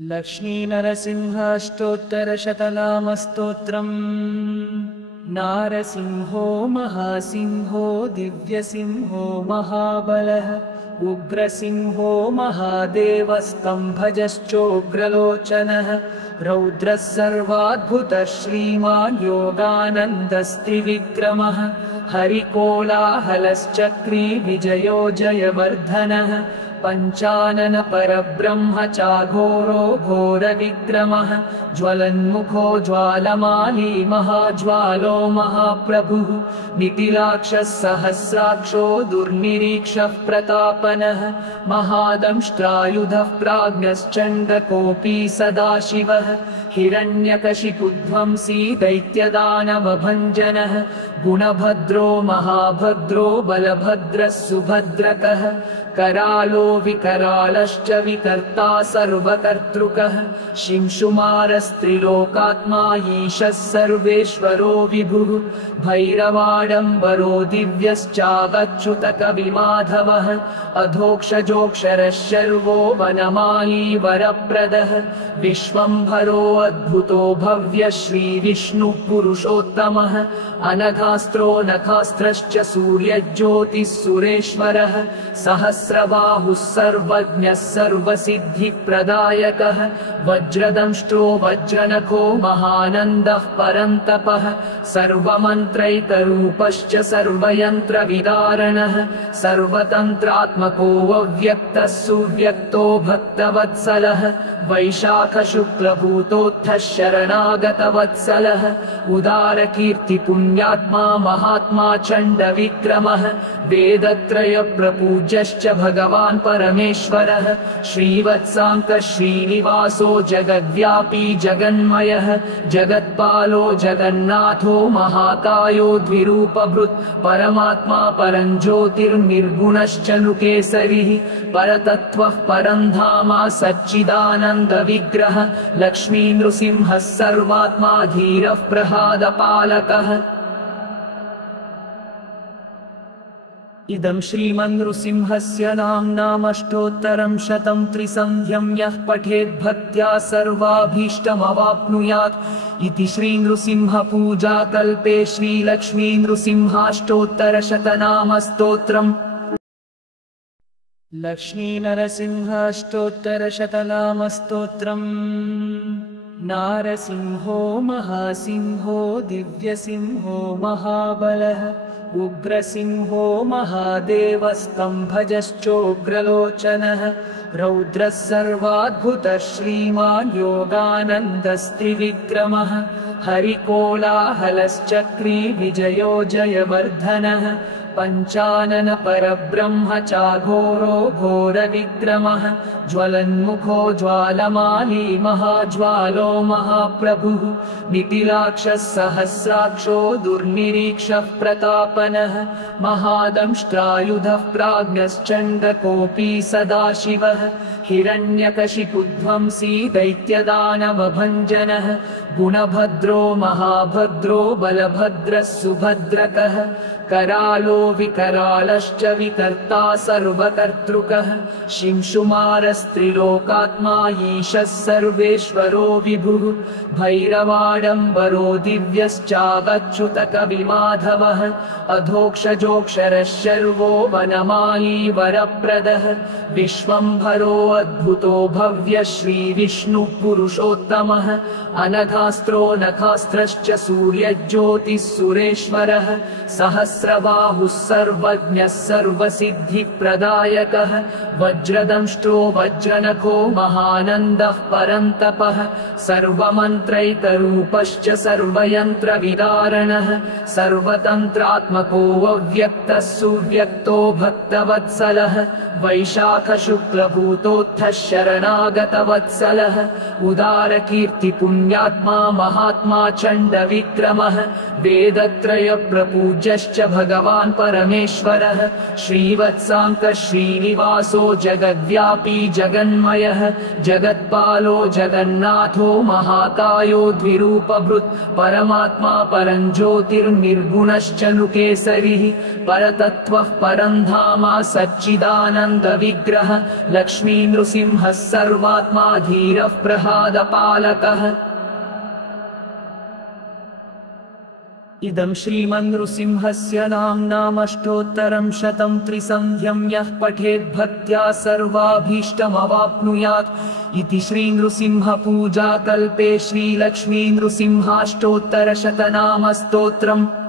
लक्ष्मीनरसिंहाष्टोत्तरशतनामस्तोत्रम्। नारसिंहो महासिंहो दिव्यसिंहो महाबलः उग्रसिंहो महादेवस्तम्भजश्चोग्रलोचनः रौद्रः सर्वाद्भुतः श्रीमान् योगानन्दस्त्रिविक्रमः हरिकोलाहलश्चक्री विजयो जयवर्धनः पंचानन परब्रह्मचाघोरो घोरविक्रमः ज्वलन्मुखो ज्वालमाली महाज्वालो महाप्रभुः नितिलाक्षः सहस्राक्षो दुर्निरीक्षः प्रतापनः महादंष्ट्रायुधः प्राज्ञश्चण्डकोऽपि सदाशिवः हिरण्यकशिपुध्वंसी दैत्यदानवभञ्जनः गुणभद्रो महाभद्रो बलभद्रः सुभद्रकः करालो विकरालश्च विकर्ता सर्वकर्तृकः शिंशुमारस्त्रिलोकात्मा ईशः सर्वेश्वरो विभुः भैरवाडम्बरो दिव्यश्चागच्युतकविमाधवः अधोक्षजोक्षरः शर्वो वनमाली वरप्रदः विश्वम्भरो अद्भुतो भव्य श्रीविष्णुः पुरुषोत्तमः अनघास्त्रो नखास्त्रश्च सूर्यज्योतिः सुरेश्वरः सहस्रबाहुः सर्वज्ञः सर्वसिद्धिप्रदायकः वज्रदंष्ट्रो वज्रनखो महानन्दः परन्तपः सर्वमन्त्रैकरूपश्च सर्वयन्त्रविदारणः सर्वतन्त्रात्मको अव्यक्तः सुव्यक्तो भक्तवत्सलः वैशाखशुक्लभूतोत्थः शरणागतवत्सलः उदारकीर्तिपुण्यात्मा महात्मा चण्डविक्रमः वेदत्रयप्रपूज्यश्च भगवान् परमेश्वरः श्रीवत्साङ्कः श्रीनिवासो जगद्व्यापी जगन्मयः जगत्पालो जगन्नाथो महाकायो द्विरूपभृत् परमात्मा परञ्ज्योतिर्निर्गुणश्च नुकेसरिः परतत्त्वः परन्धामा सच्चिदानन्दविग्रह लक्ष्मीनृसिंहः सर्वात्मा धीरः प्रह्लादपालकः। इदं श्रीमन्नृसिंहस्य नाम्नामष्टोत्तरं शतं त्रिसन्ध्यं यः पठेद्भक्त्या सर्वाभीष्टमवाप्नुयात् इति श्रीनृसिंहपूजाकल्पे श्रीलक्ष्मीनृसिंहाष्टोत्तरशतनामस्तोत्रम्। लक्ष्मीनरसिंहाष्टोत्तरशतनामस्तोत्रम्। नारसिंहो महासिंहो दिव्यसिंहो महाबलः उग्रसिंहो महादेवस्तम्भजश्चोग्रलोचनः रौद्रः सर्वाद्भुतः श्रीमान् योगानन्दस्त्रिविक्रमः हरिकोलाहलश्चक्री विजयो जयवर्धनः पंचानन परब्रह्मचाघोरो घोरविक्रमः ज्वलन्मुखो ज्वालमाली महाज्वालो महाप्रभुः नितिलाक्षः सहस्राक्षो दुर्निरीक्षः प्रतापनः महादंष्ट्रायुधः प्राज्ञश्चण्डकोऽपि सदाशिवः हिरण्यकशिपुध्वंसी दैत्यदानवभञ्जनः गुणभद्रो महाभद्रो बलभद्रः सुभद्रकः करालो विकरालश्च विकर्ता सर्वकर्तृकः शिंशुमारस्त्रिलोकात्मा ईशः सर्वेश्वरो विभुः भैरवाडम्बरो दिव्यश्चागच्युतकविमाधवः अधोक्षजोक्षरः शर्वो वनमाली वरप्रदः विश्वम्भरो अद्भुतो भव्य श्रीविष्णुः पुरुषोत्तमः अनघास्त्रो नखास्त्रश्च सूर्यज्योतिः सुरेश्वरः सहस्रबाहुः सर्वज्ञः सर्वसिद्धिप्रदायकः वज्रदंष्ट्रो वज्रनखो महानन्दः परन्तपः सर्वमन्त्रैकरूपश्च सर्वयन्त्रविदारणः सर्वतन्त्रात्मको अव्यक्तः सुव्यक्तो भक्तवत्सलः वैशाखशुक्लभूतोत्थः शरणागतवत्सलः उदारकीर्तिपुण्यात्मा महात्मा चण्डविक्रमः वेदत्रयप्रपूज्यश्च भगवान् परमेश्वरः श्रीवत्साङ्कः श्रीनिवासो जगद्व्यापी जगन्मयः जगत्पालो जगन्नाथो महाबाहो महाकायो द्विरूपभृत् परमात्मा परञ्ज्योतिर्निर्गुणश्चनुकेसरिः परतत्त्वः परन्धामा सच्चिदानन्दविग्रह लक्ष्मी नृसिंहः सर्वात्मा धीरः प्रह्लादपालकः। इदं श्रीमन्नृसिंहस्य नाम्नामष्टोत्तरं शतं त्रिसन्ध्यं यः पठेद्भक्त्या सर्वाभीष्टमवाप्नुयात् इति श्रीनृसिंहपूजाकल्पे श्रीलक्ष्मीनृसिंहाष्टोत्तरशतनामस्तोत्रम्।